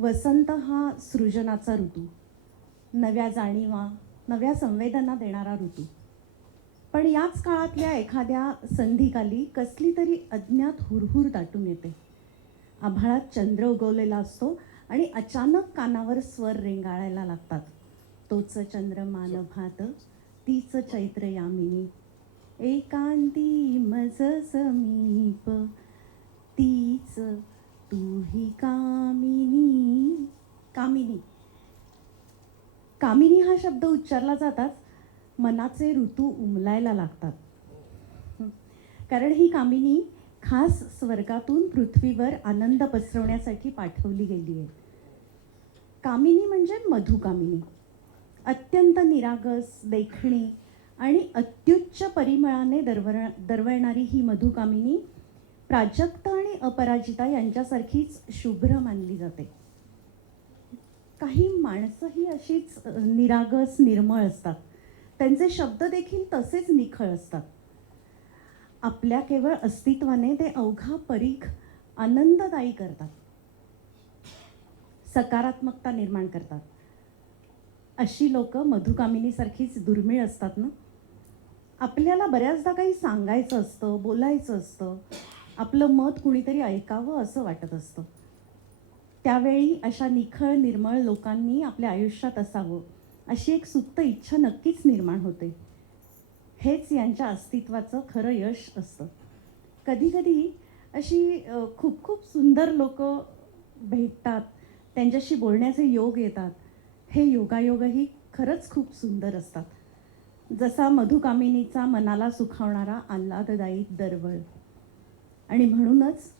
वसंत हा सृजनाचा ऋतू. नव्या जाणीवा नव्या संवेदना देणारा ऋतू. पण याच काळातल्या एखाद्या संधिकाली कसली तरी अज्ञात हुरहुर दाटून येते. आभाळात चंद्र उगवलेला असतो आणि अचानक कानावर स्वर रेंगाळायला लागतात. तोच चंद्रमान भात तीच चैत्र यामिनी एकांती मज समीप तीच तूही कामिनी कामिनी. कामिनी हा शब्द उच्चारला जाताच मनाचे ऋतू उमलायला लागतात. कारण ही कामिनी खास स्वर्गातून पृथ्वीवर आनंद पसरवण्यासाठी पाठवली गेली आहे. कामिनी म्हणजे मधुकामिनी अत्यंत निरागस देखणी आणि अत्युच्च परिमळाने दरवळ दरवळणारी ही मधुकामिनी प्राजक्त आणि अपराजिता यांच्यासारखीच शुभ्र मानली जाते. काही माणसंही अशीच निरागस निर्मळ असतात. त्यांचे शब्द देखील तसेच निखळ असतात. आपल्या केवळ अस्तित्वाने ते अवघा परीख आनंददायी करतात. सकारात्मकता निर्माण करतात. अशी लोक मधुकामिनीसारखीच दुर्मिळ असतात ना? आपल्याला बऱ्याचदा काही सांगायचं असतं बोलायचं असतं आपलं मत कुणीतरी ऐकावं असं वाटत असतं. त्यावेळी अशा निखळ निर्मळ लोकांनी आपल्या आयुष्यात असावं अशी एक सुप्त इच्छा नक्कीच निर्माण होते. हेच यांच्या अस्तित्वाचं खरं यश असतं. कधीकधी अशी खूप खूप सुंदर लोक भेटतात त्यांच्याशी बोलण्याचे योग येतात. हे योगायोगही खरंच खूप सुंदर असतात. जसा मधुकामिनीचा मनाला सुखावणारा आल्हाददायी दरवळ. आणि म्हणूनच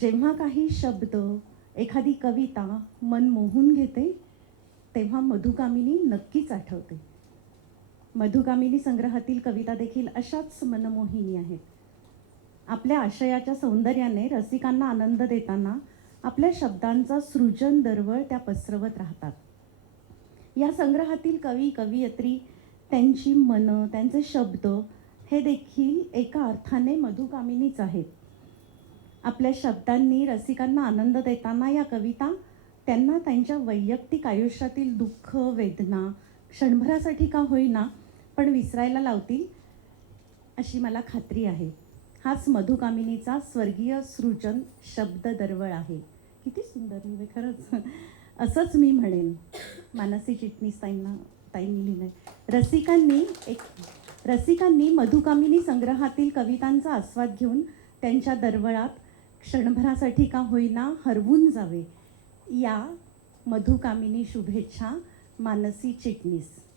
जेव्हा काही शब्द एखादी कविता मन मोहून घेते तेव्हा मधुकामिनी नक्कीच आठवते. मधुकामिनी संग्रहातील कविता देखील अशाच मनमोहिनी आहेत. आपल्या आशयाच्या सौंदर्याने रसिकांना आनंद देताना आपल्या शब्दांचा सृजन दरवळ त्या पसरवत राहतात. या संग्रहातील कवी कवयित्री त्यांची मनं त्यांचे शब्द हे देखील एका अर्थाने मधुकामिनीच आहेत. आपल्या शब्दांनी रसिकांना आनंद देताना या कविता त्यांना त्यांच्या वैयक्तिक आयुष्यातील दुःख वेदना क्षणभरासाठी का होईना पण विसरायला लावतील अशी मला खात्री आहे. हाच मधुकामिनीचा स्वर्गीय सृजन शब्द दरवळ आहे. किती सुंदर लिहिले खरंच. असंच मी म्हणेन. मानसी चिटणीस ताईंना ताईंनी लिहिलंय. रसिकांनी एक रसिकांनी मधुकामिनी संग्रहातील कवितांचा आस्वाद घेऊन त्यांच्या दरवळात क्षणभरासाठी का होईना हरवून जावे. या मधुकामिनी शुभेच्छा मानसी चिटणीस.